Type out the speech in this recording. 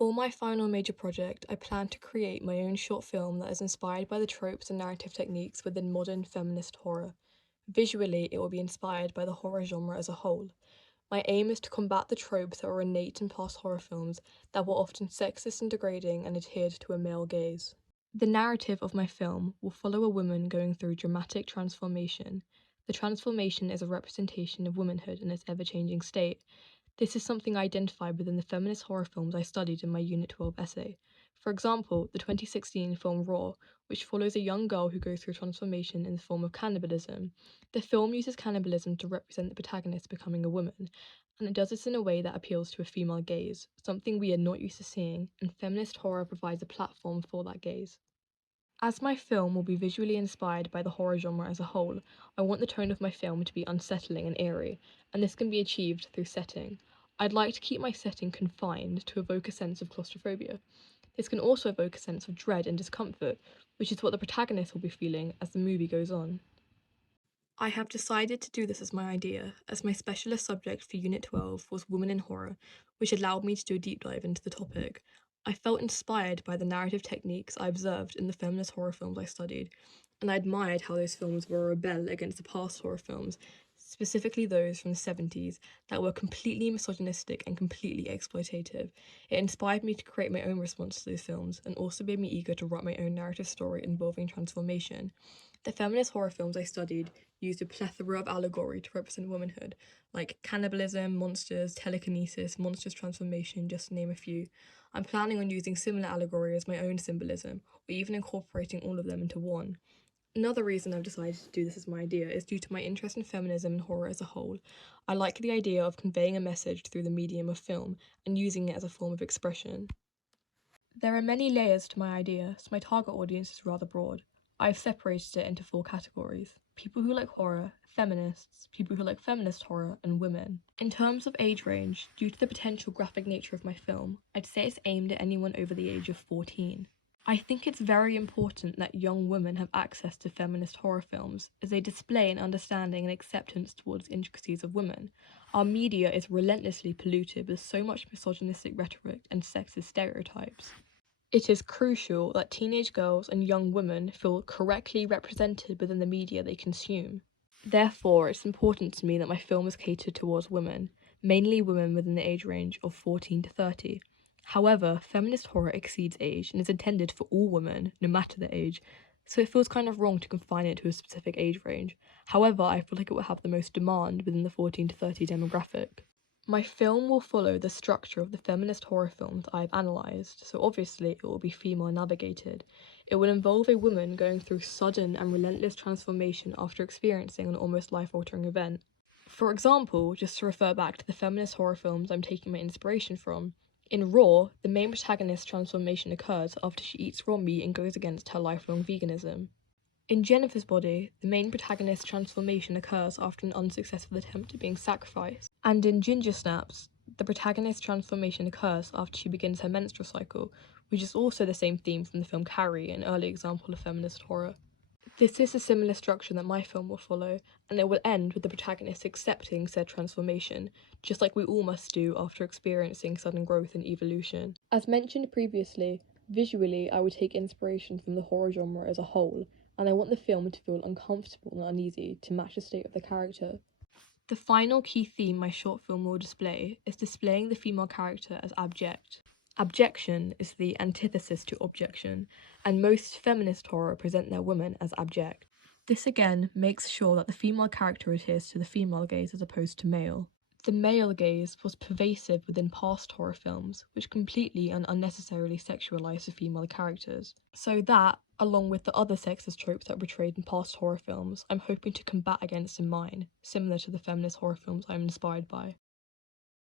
For my final major project, I plan to create my own short film that is inspired by the tropes and narrative techniques within modern feminist horror. Visually, it will be inspired by the horror genre as a whole. My aim is to combat the tropes that were innate in past horror films that were often sexist and degrading and adhered to a male gaze. The narrative of my film will follow a woman going through dramatic transformation. The transformation is a representation of womanhood in its ever changing state. This is something I identified within the feminist horror films I studied in my Unit 12 essay. For example, the 2016 film Raw, which follows a young girl who goes through transformation in the form of cannibalism. The film uses cannibalism to represent the protagonist becoming a woman, and it does this in a way that appeals to a female gaze, something we are not used to seeing, and feminist horror provides a platform for that gaze. As my film will be visually inspired by the horror genre as a whole, I want the tone of my film to be unsettling and eerie, and this can be achieved through setting. I'd like to keep my setting confined to evoke a sense of claustrophobia. This can also evoke a sense of dread and discomfort, which is what the protagonist will be feeling as the movie goes on. I have decided to do this as my idea, as my specialist subject for Unit 12 was Women in Horror, which allowed me to do a deep dive into the topic. I felt inspired by the narrative techniques I observed in the feminist horror films I studied, and I admired how those films were a rebel against the past horror films, specifically those from the 70s, that were completely misogynistic and completely exploitative. It inspired me to create my own response to those films, and also made me eager to write my own narrative story involving transformation. The feminist horror films I studied used a plethora of allegory to represent womanhood, like cannibalism, monsters, telekinesis, monstrous transformation, just to name a few. I'm planning on using similar allegory as my own symbolism, or even incorporating all of them into one. Another reason I've decided to do this as my idea is due to my interest in feminism and horror as a whole. I like the idea of conveying a message through the medium of film and using it as a form of expression. There are many layers to my idea, so my target audience is rather broad. I've separated it into four categories: people who like horror, feminists, people who like feminist horror, and women. In terms of age range, due to the potential graphic nature of my film, I'd say it's aimed at anyone over the age of 14. I think it's very important that young women have access to feminist horror films, as they display an understanding and acceptance towards the intricacies of women. Our media is relentlessly polluted with so much misogynistic rhetoric and sexist stereotypes. It is crucial that teenage girls and young women feel correctly represented within the media they consume. Therefore, it's important to me that my film is catered towards women, mainly women within the age range of 14 to 30. However, feminist horror exceeds age and is intended for all women, no matter the age, so it feels kind of wrong to confine it to a specific age range. However, I feel like it will have the most demand within the 14 to 30 demographic. My film will follow the structure of the feminist horror films I've analysed, so obviously it will be female navigated. It will involve a woman going through sudden and relentless transformation after experiencing an almost life-altering event. For example, just to refer back to the feminist horror films I'm taking my inspiration from, in Raw, the main protagonist's transformation occurs after she eats raw meat and goes against her lifelong veganism. In Jennifer's body, the main protagonist's transformation occurs after an unsuccessful attempt at being sacrificed. And in Ginger Snaps, the protagonist's transformation occurs after she begins her menstrual cycle, which is also the same theme from the film Carrie, an early example of feminist horror. This is a similar structure that my film will follow, and it will end with the protagonist accepting said transformation, just like we all must do after experiencing sudden growth and evolution. As mentioned previously, visually I would take inspiration from the horror genre as a whole, and I want the film to feel uncomfortable and uneasy to match the state of the character. The final key theme my short film will display is displaying the female character as abject. Abjection is the antithesis to objection, and most feminist horror present their women as abject. This again makes sure that the female character adheres to the female gaze as opposed to male. The male gaze was pervasive within past horror films, which completely and unnecessarily sexualized the female characters. So that, along with the other sexist tropes that were portrayed in past horror films, I'm hoping to combat against in mine, similar to the feminist horror films I'm inspired by.